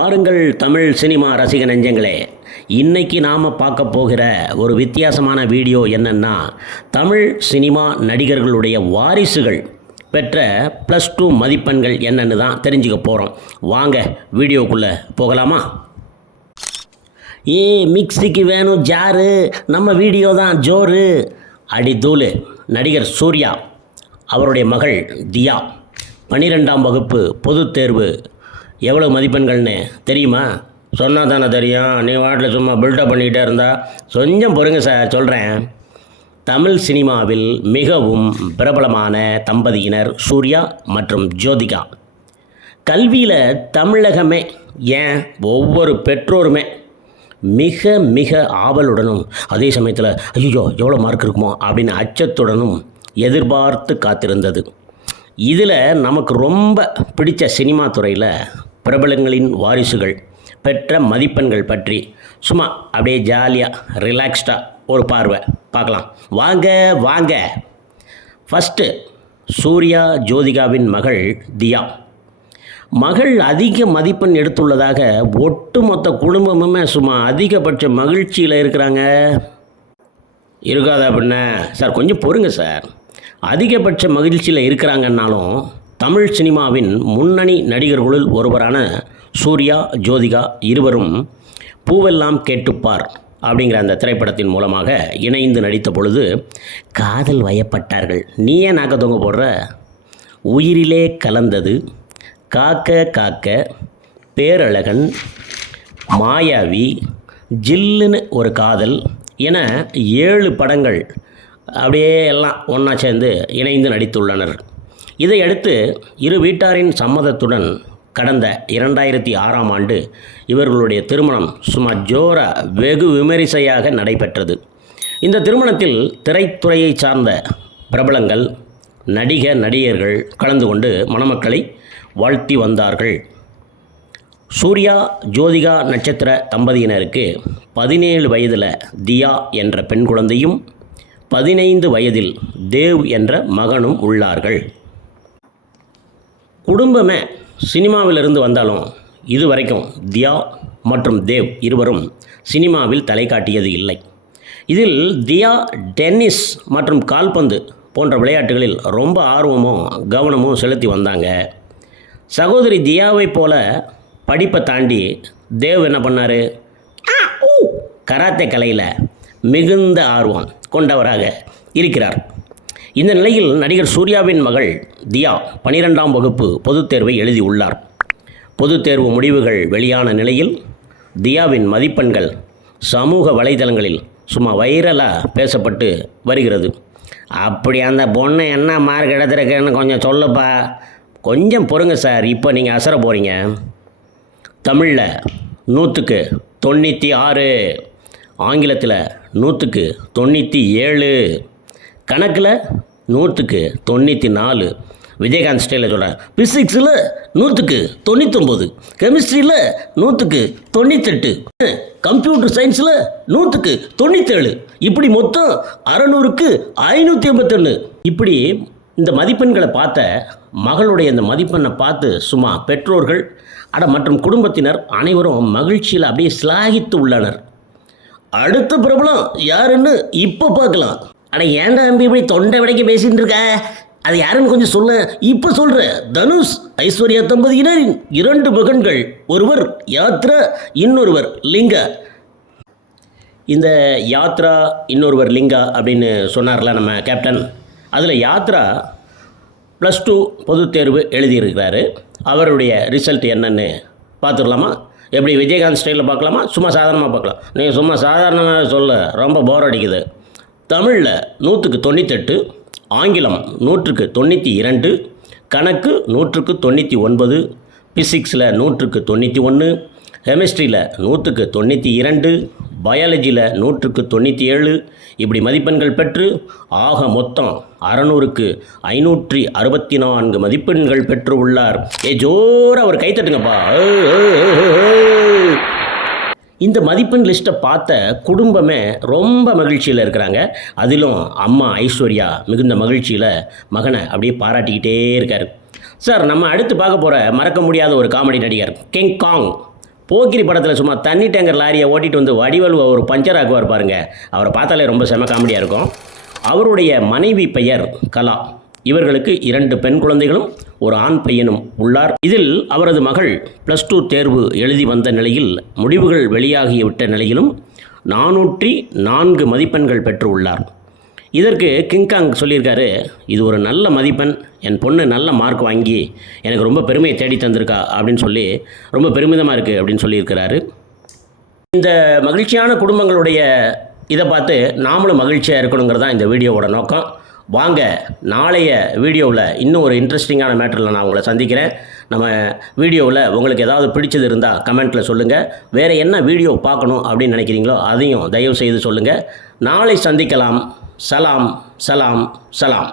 பாருங்கள் தமிழ் சினிமா ரசிக நெஞ்சங்களே, இன்னைக்கு நாம் பார்க்க போகிற ஒரு வித்தியாசமான வீடியோ என்னன்னா, தமிழ் சினிமா நடிகர்களுடைய வாரிசுகள் பெற்ற +2 மதிப்பெண்கள் என்னன்னு தான் தெரிஞ்சுக்க போகிறோம். வாங்க வீடியோக்குள்ளே போகலாமா? மிக்ஸிக்கு வேணும் ஜாரு, நம்ம வீடியோ தான் ஜோரு. அடி தூளு. நடிகர் சூர்யா அவருடைய மகள் தியா 12ஆம் வகுப்பு பொதுத் தேர்வு எவ்வளோ மதிப்பெண்கள்னு தெரியுமா? சொன்னால் தானே தெரியும். நீ வாட்டில் சும்மா பில்டப் பண்ணிக்கிட்டே இருந்தால் கொஞ்சம் பொறுங்க சார், சொல்கிறேன். தமிழ் சினிமாவில் மிகவும் பிரபலமான தம்பதியினர் சூர்யா மற்றும் ஜோதிகா. கல்வியில் தமிழகமே, ஏன் ஒவ்வொரு பெற்றோருமே மிக மிக ஆவலுடனும், அதே சமயத்தில் ஐயோ எவ்வளோ மார்க் இருக்குமோ அப்படின்னு அச்சத்துடனும் எதிர்பார்த்து காத்திருந்தது. இதில் நமக்கு ரொம்ப பிடித்த சினிமா துறையில் பிரபலங்களின் வாரிசுகள் பெற்ற மதிப்பெண்கள் பற்றி சும்மா அப்படியே ஜாலியாக ரிலாக்ஸ்டாக ஒரு பார்வை பார்க்கலாம். வாங்க வாங்க. ஃபஸ்ட்டு சூர்யா ஜோதிகாவின் மகள் தியா. மகள் அதிக மதிப்பெண் எடுத்துள்ளதாக ஒட்டுமொத்த குடும்பமுமே சும்மா அதிகபட்ச மகிழ்ச்சியில் இருக்கிறாங்க. இருக்காதா அப்படின்ன சார், கொஞ்சம் பொறுங்க சார். அதிகபட்ச மகிழ்ச்சியில் இருக்கிறாங்கன்னாலும் தமிழ் சினிமாவின் முன்னணி நடிகர்களுள் ஒருவரான சூர்யா ஜோதிகா இருவரும் பூவெல்லாம் கேட்டுப்பார் அப்படிங்கிற அந்த திரைப்படத்தின் மூலமாக இணைந்து நடித்த பொழுது காதல் வயப்பட்டார்கள். நீ ஏன் நாக்க தொங்க போடுற? உயிரிலே கலந்தது, காக்க காக்க, பேரழகன், மாயாவி, ஜில்லுன்னு ஒரு காதல் என 7 படங்கள் அப்படியே எல்லாம் ஒன்றா சேர்ந்து இணைந்து நடித்துள்ளனர். இதையடுத்து இரு வீட்டாரின் சம்மதத்துடன் கடந்த 2006ஆம் ஆண்டு இவர்களுடைய திருமணம் சும்மா ஜோரா வெகு விமரிசையாக நடைபெற்றது. இந்த திருமணத்தில் திரைத்துறையை சார்ந்த பிரபலங்கள், நடிகர்கள் கலந்து கொண்டு மணமக்களை வாழ்த்தி வந்தார்கள். சூர்யா ஜோதிகா நட்சத்திர தம்பதியினருக்கு 17 வயதில் தியா என்ற பெண் குழந்தையும் 15 வயதில் தேவ் என்ற மகனும் உள்ளார்கள். குடும்பமே சினிமாவிலிருந்து வந்தாலும் இதுவரைக்கும் தியா மற்றும் தேவ் இருவரும் சினிமாவில் தலை காட்டியது இல்லை. இதில் தியா டென்னிஸ் மற்றும் கால்பந்து போன்ற விளையாட்டுகளில் ரொம்ப ஆர்வமும் கவனமும் செலுத்தி வந்தாங்க. சகோதரி தியாவை போல படிப்பை தாண்டி தேவ் என்ன பண்ணார்? கராத்தே கலையில் மிகுந்த ஆர்வம் கொண்டவராக இருக்கிறார். இந்த நிலையில் நடிகர் சூர்யாவின் மகள் தியா 12ஆம் வகுப்பு பொதுத் தேர்வை எழுதியுள்ளார். பொதுத் தேர்வு முடிவுகள் வெளியான நிலையில் தியாவின் மதிப்பெண்கள் சமூக வலைதளங்களில் சும்மா வைரலாக பேசப்பட்டு வருகிறது. அப்படி அந்த பொண்ணு என்ன மார்க் எடுத்திருக்கேன்னு கொஞ்சம் சொல்லுப்பா. கொஞ்சம் பொறுங்க சார், இப்போ நீங்கள் அசர போகிறீங்க. தமிழில் 100க்கு 96, ஆங்கிலத்தில் 100க்கு 97, கணக்கில் 100க்கு 94. விஜயகாந்த் ஸ்டைலில் சொல்கிறேன். ஃபிசிக்ஸில் 100க்கு 99, கெமிஸ்ட்ரியில் 100க்கு 98, கம்ப்யூட்டர் சயின்ஸில் 100க்கு 97, இப்படி மொத்தம் 600க்கு 581. இப்படி இந்த மதிப்பெண்களை பார்த்த மகளுடைய இந்த மதிப்பெண்ணை பார்த்து சும்மா பெற்றோர்கள் மற்றும் குடும்பத்தினர் அனைவரும் மகிழ்ச்சியில் அப்படியே சிலாகித்து உள்ளனர். அடுத்த பிரபலம் யாருன்னு இப்போ பார்க்கலாம். ஏன்டா தம்பி இப்படி தொண்டை வடைக்க பேசிகிட்டு இருக்க? அது யாருன்னு கொஞ்சம் சொல்ல. இப்போ சொல்கிறேன். தனுஷ் ஐஸ்வர்யா தம்பதியினரின் 2 மகன்கள், ஒருவர் யாத்ரா, இன்னொருவர் லிங்கா. இந்த யாத்ரா இன்னொருவர் லிங்கா அப்படின்னு சொன்னார்ல நம்ம கேப்டன், அதில் யாத்ரா +2 பொதுத் தேர்வு எழுதியிருக்கிறாரு. அவருடைய ரிசல்ட் என்னன்னு பார்த்துடலாமா? எப்படி விஜயகாந்த் ஸ்டைலில் பார்க்கலாமா, சும்மா சாதாரணமாக பார்க்கலாம்? நீங்கள் சும்மா சாதாரணமாக சொல்ல ரொம்ப போர் அடிக்குது. தமிழில் 100க்கு 98, ஆங்கிலம் 100க்கு 92, கணக்கு 100க்கு 99, ஃபிசிக்ஸில் 100க்கு 91, கெமிஸ்ட்ரியில் 100க்கு 92, பயாலஜியில் 100க்கு 97. இப்படி மதிப்பெண்கள் பெற்று ஆக மொத்தம் 600க்கு 564 மதிப்பெண்கள் பெற்று உள்ளார். ஜோர அவர் கைத்தட்டுங்கப்பா. இந்த மதிப்பெண் லிஸ்ட்டை பார்த்த குடும்பமே ரொம்ப மகிழ்ச்சியில் இருக்கிறாங்க. அதிலும் அம்மா ஐஸ்வர்யா மிகுந்த மகிழ்ச்சியில் மகனை அப்படியே பாராட்டிக்கிட்டே இருக்கார். சார், நம்ம அடுத்து பார்க்க போகிற மறக்க முடியாத ஒரு காமெடி நடிகர் கிங் காங் போக்கிரி படத்தில் சும்மா தண்ணி டேங்கர் லாரியை ஓட்டிகிட்டு வந்து வடிவேலு ஒரு பஞ்சர் ஆக்குவார் பாருங்க. அவரை பார்த்தாலே ரொம்ப செம காமெடியாக இருக்கும். அவருடைய மனைவி பெயர் கலா. இவர்களுக்கு 2 பெண் குழந்தைகளும் ஒரு ஆண் பையனும் உள்ளார். இதில் அவரது மகள் +2 தேர்வு எழுதி வந்த நிலையில் முடிவுகள் வெளியாகிவிட்ட நிலையிலும் 404 மதிப்பெண்கள் பெற்று உள்ளார். இதற்கு கிங்காங் சொல்லியிருக்காரு, இது ஒரு நல்ல மதிப்பெண், என் பொண்ணு நல்ல மார்க் வாங்கி எனக்கு ரொம்ப பெருமையை தேடி தந்திருக்கா அப்படின்னு சொல்லி ரொம்ப பெருமிதமாக இருக்குது அப்படின்னு சொல்லியிருக்கிறாரு. இந்த மகிழ்ச்சியான குடும்பங்களுடைய இதை பார்த்து நாமளும் மகிழ்ச்சியாக இருக்கணுங்கிறது தான் இந்த வீடியோவோட நோக்கம். வாங்க, நாளைய வீடியோவில் இன்னும் ஒரு இன்ட்ரெஸ்டிங்கான மேட்டரில் நான் உங்களை சந்திக்கிறேன். நம்ம வீடியோவில் உங்களுக்கு ஏதாவது பிடிச்சது இருந்தால் கமெண்ட்டில் சொல்லுங்கள். வேறு என்ன வீடியோ பார்க்கணும் அப்படின்னு நினைக்கிறீங்களோ அதையும் தயவு செய்து சொல்லுங்கள். நாளை சந்திக்கலாம். சலாம், சலாம், சலாம்.